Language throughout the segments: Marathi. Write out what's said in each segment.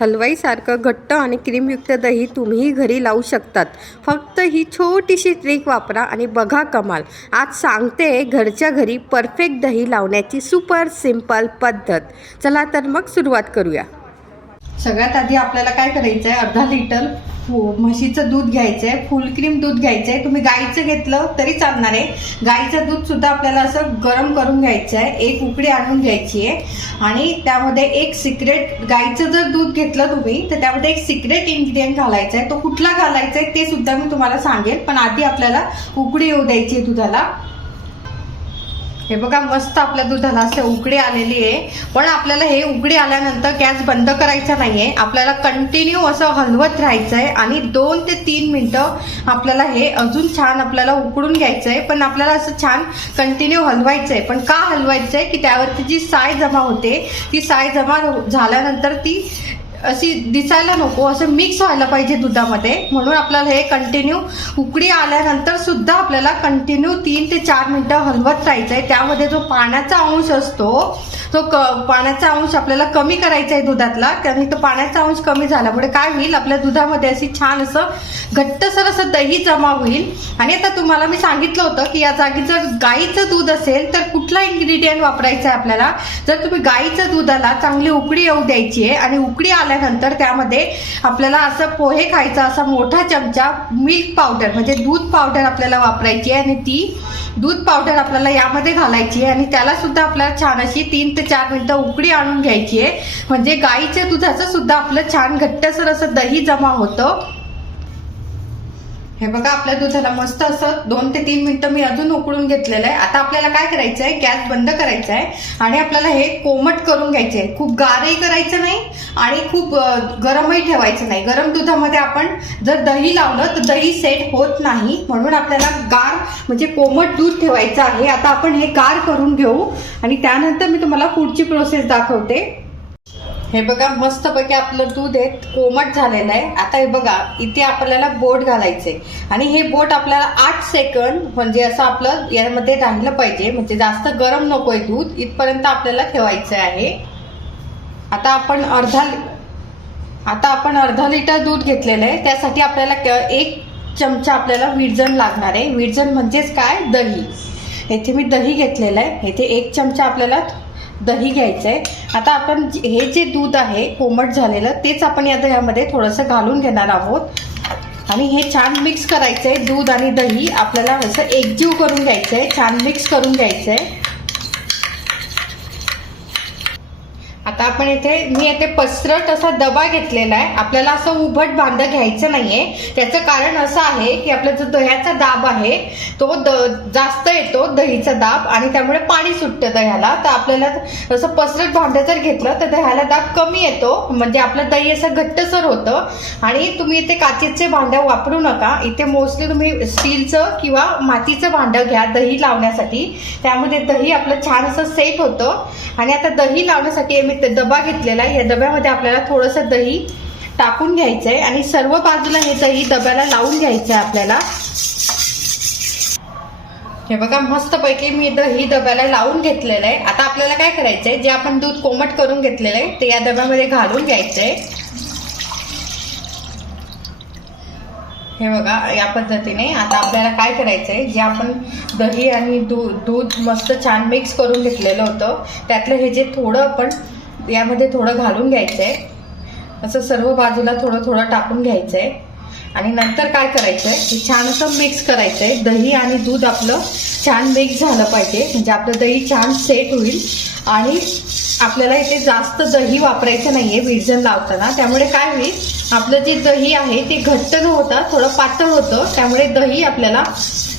हलवाईसारखं घट्ट आणि क्रीमयुक्त दही तुम्हीही घरी लावू शकतात. फक्त ही छोटीशी ट्रिक वापरा आणि बघा कमाल. आज सांगते घरच्या घरी परफेक्ट दही लावण्याची सुपर सिंपल पद्धत. चला तर मग सुरुवात करूया. सगळ्यात आधी आपल्याला काय करायचं आहे अर्धा लिटर म्हशीचं दूध घ्यायचं आहे फुल क्रीम दूध घ्यायचं आहे तुम्ही गाईचं घेतलं तरी चालणार आहे. गाईचं दूध सुद्धा आपल्याला असं गरम करून घ्यायचं आहे एक उकडी आणून घ्यायची आहे आणि त्यामध्ये एक सिक्रेट गाईचं जर दूध घेतलं तुम्ही तर त्यामध्ये एक सिक्रेट इन्ग्रेडियंट घालायचा आहे तो कुठला घालायचा आहे ते सुद्धा मी तुम्हाला सांगेल पण आधी आपल्याला उकडी येऊ द्यायची आहे दुधाला. हे बघा मस्त आपल्या दुधाला असं उकडी आलेली आहे. पण आपल्याला हे उकडी आल्यानंतर गॅस बंद करायचा नाहीये. आपल्याला कंटिन्यू असं हलवत राहायचं आहे आणि दोन ते तीन मिनटं आपल्याला हे अजून छान आपल्याला उकडून घ्यायचं आहे पण आपल्याला असं छान कंटिन्यू हलवायचं आहे पण का हलवायचं आहे की त्यावरती जी साय जमा होते ती साय जमा झाल्यानंतर ती अशी दिसायला नको असं मिक्स व्हायला पाहिजे दुधामध्ये. म्हणून आपल्याला हे कंटिन्यू उकडी आल्यानंतर सुद्धा आपल्याला कंटिन्यू तीन ते चार मिनटं हलवत राहायचं आहे त्यामध्ये जो पाण्याचा अंश असतो तो क पाण्याचा अंश आपल्याला कमी करायचा आहे दुधातला. त्याने तो पाण्याचा अंश कमी झाल्यामुळे काय होईल? आपल्या दुधामध्ये अशी छान असं घट्टसर असं दही जमा होईल. आणि आता तुम्हाला मी सांगितलं होतं की या जागी जर गाईचं दूध असेल तर कुठला इन्ग्रेडियंट वापरायचा आहे आपल्याला? जर तुम्ही गाईचं दुधाला चांगली उकडी येऊ द्यायची आहे आणि उकडी आल्यानंतर त्यामध्ये आपल्याला असं पोहे खायचा असा मोठा चमचा मिल्क पावडर म्हणजे दूध पावडर आपल्याला वापरायची आहे आणि ती दूध पावडर आपल्याला यामध्ये घालायची आहे आणि त्याला सुद्धा आपल्याला छान अशी तीन ते चार मिनिटं उकडी आणून घ्यायची आहे. म्हणजे गाईच्या दुधाचं सुद्धा आपलं छान घट्टसर असं दही जमा होतं. हे बघा आपल्या दुधाला मस्त असं दोन ते तीन मिनिटं मी अजून उकळून घेतलेलं आहे. आता आपल्याला काय करायचं आहे? गॅस बंद करायचा आहे आणि आपल्याला हे कोमट करून घ्यायचे आहे. खूप गारही करायचं नाही आणि खूप गरमही ठेवायचं नाही. गरम दुधामध्ये आपण जर दही लावलं तर दही सेट होत नाही. म्हणून आपल्याला गार म्हणजे कोमट दूध ठेवायचं आहे. आता आपण हे गार करून घेऊ आणि त्यानंतर मी तुम्हाला पुढची प्रोसेस दाखवते. हे बघा मस्तपैकी आपलं दूध आहे कोमट झालेलं आहे. आता हे बघा इथे आपल्याला बोट घालायचे आणि हे बोट आपल्याला आठ सेकंद म्हणजे असं आपलं यामध्ये राहिलं पाहिजे. म्हणजे जास्त गरम नकोय दूध इथपर्यंत आपल्याला ठेवायचं आहे. आता आपण अर्धा लि- आता आपण अर्धा लिटर दूध घेतलेलं आहे. त्यासाठी आपल्याला एक चमचा आपल्याला विरजण लागणार आहे. विरजण म्हणजेच काय? दही. येथे मी दही घेतलेलं आहे येथे एक चमचा आपल्याला दही घ्यायचं आहे आता आपण हे जे दूध आहे कोमट झालेलं तेच आपण या दह्यामध्ये थोडंसं घालून घेणार आहोत. आणि हे छान मिक्स करायचं आहे दूध आणि दही आपल्याला असं एकजीव करून घ्यायचं आहे छान मिक्स करून घ्यायचं आहे आता आपण इथे मी इथे पसरट असा दबा घेतलेला आहे. आपल्याला असं उभट बांध घ्यायचं नाहीये. त्याचं कारण असं आहे की आपला जो दह्याचा दाब आहे तो द जास्त येतो दहीचा दाब आणि त्यामुळे पाणी सुटतं दह्याला. तर आपल्याला असं पसरट भांड जर घेतलं तर दह्याला दाब कमी येतो. म्हणजे आपलं दही असं घट्टसर होतं. आणि तुम्ही इथे काचेचे भांड वापरू नका. इथे मोस्टली तुम्ही स्टीलचं किंवा मातीचं भांड घ्या दही लावण्यासाठी. त्यामध्ये दही आपलं छान असं सेट होतं. आणि आता दही लावण्यासाठी मी डबा घेतलेला आहे. या डब्यामध्ये आपल्याला थोडंसं दही टाकून घ्यायचं आहे आणि सर्व बाजूला हे दही डब्याला लावून घ्यायचं आहे आपल्याला. हे बघा मस्तपैकी मी दही डब्याला लावून घेतलेलं आहे. आता आपल्याला काय करायचंय? जे आपण दूध कोमट करून घेतलेलं आहे ते या डब्यामध्ये घालून घ्यायचंय. हे बघा या पद्धतीने आता आपल्याला काय करायचंय? जे आपण दही आणि दूध दूध मस्त छान मिक्स करून घेतलेलं होतं त्यातलं हे जे थोडं आपण यामध्ये थोडं घालून घ्यायचंय. असं सर्व बाजूला थोडं थोडं टाकून घ्यायचंय. आणि नंतर काय करायचंय? हे छान असं मिक्स करायचंय. दही आणि दूध आपलं छान मिक्स झालं पाहिजे. म्हणजे आपलं दही छान सेट होईल. आणि आपल्याला इथे जास्त दही वापरायचं नाहीये विरजन लावताना. त्यामुळे काय होईल? आपलं जे दही आहे ते घट्ट न होता थोडं पातळ होतं. त्यामुळे दही आपल्याला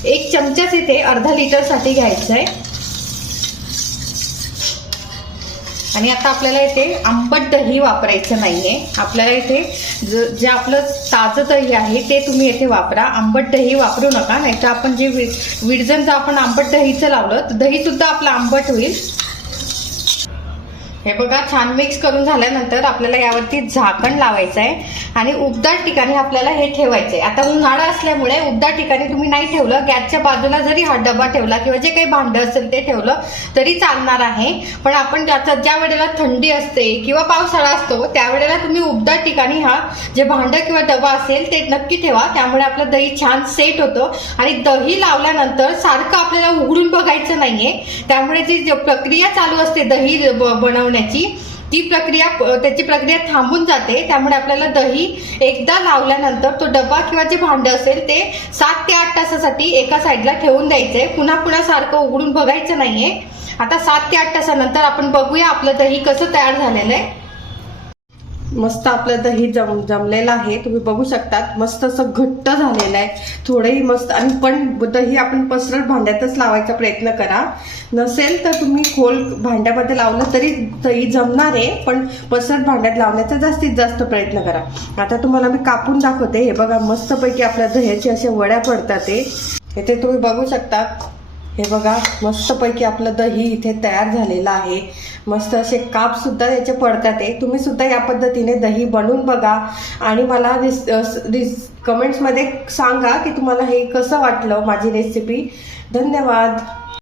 एक चमचाच इथे अर्धा लिटरसाठी घ्यायचं आहे आणि आता आपल्याला इथे आंबट दही वापरायचं नाहीये. आपल्याला इथे ज- जे आपलं ताजं दही आहे ते तुम्ही इथे वापरा. आंबट दही वापरू नका नाहीतर आपण जे वि- विरजण जर आपण आंबट दहीचं लावलं तर दही सुद्धा आपलं आंबट होईल. हे बघा छान मिक्स करून झाल्यानंतर आपल्याला यावरती झाकण लावायचं आहे आणि उबदार ठिकाणी आपल्याला हे ठेवायचं आहे आता उन्हाळा असल्यामुळे उबदार ठिकाणी तुम्ही नाही ठेवलं गॅसच्या बाजूला जरी हा डबा ठेवला किंवा जे काही भांडं असेल ते ठेवलं तरी चालणार आहे. पण आपण ज्याचा ज्या वेळेला थंडी असते किंवा पावसाळा असतो त्यावेळेला तुम्ही उबदार ठिकाणी हा जे भांडं किंवा डबा असेल ते नक्की ठेवा. त्यामुळे आपलं दही छान सेट होतं. आणि दही लावल्यानंतर सारखं आपल्याला उघडून बघायचं नाहीये. त्यामुळे जी जी प्रक्रिया चालू असते दही ब- बनवण्याची ती प्रक्रिया त्याची प्रक्रिया थांबून जाते. त्यामुळे आपल्याला दही एकदा लावल्यानंतर तो डबा किंवा जे भांडं असेल ते सात ते आठ तासासाठी एका साईडला ठेवून द्यायचंय पुन्हा पुन्हा सारखं उघडून बघायचं नाहीये. आता सात ते आठ तासानंतर आपण बघूया आपलं दही कसं तयार झालेलं आहे. मस्त आपलं दही जम जमलेलं आहे. तुम्ही बघू शकतात मस्त असं घट्ट झालेलं आहे. थोडंही मस्त आणि पण दही आपण पसरट भांड्यातच लावायचा प्रयत्न करा. नसेल तर तुम्ही खोल भांड्यामध्ये लावलं तरी दही जमणार आहे पण पसरट भांड्यात लावण्याचा जास्तीत जास्त प्रयत्न करा. आता तुम्हाला मी कापून दाखवते. हे बघा मस्तपैकी आपल्या दह्याचे असे वड्या पडतात ते. इथे तुम्ही बघू शकता हे बघा मस्तपैकी आपलं दही इथे तयार झालेलं आहे. मस्त असे काप सुद्धा याचे पडतात आहे तुम्ही सुद्धा या पद्धतीने दही बनवून बघा. आणि मला रिस रिस कमेंट्समध्ये सांगा की तुम्हाला हे कसं वाटलं माझी रेसिपी धन्यवाद.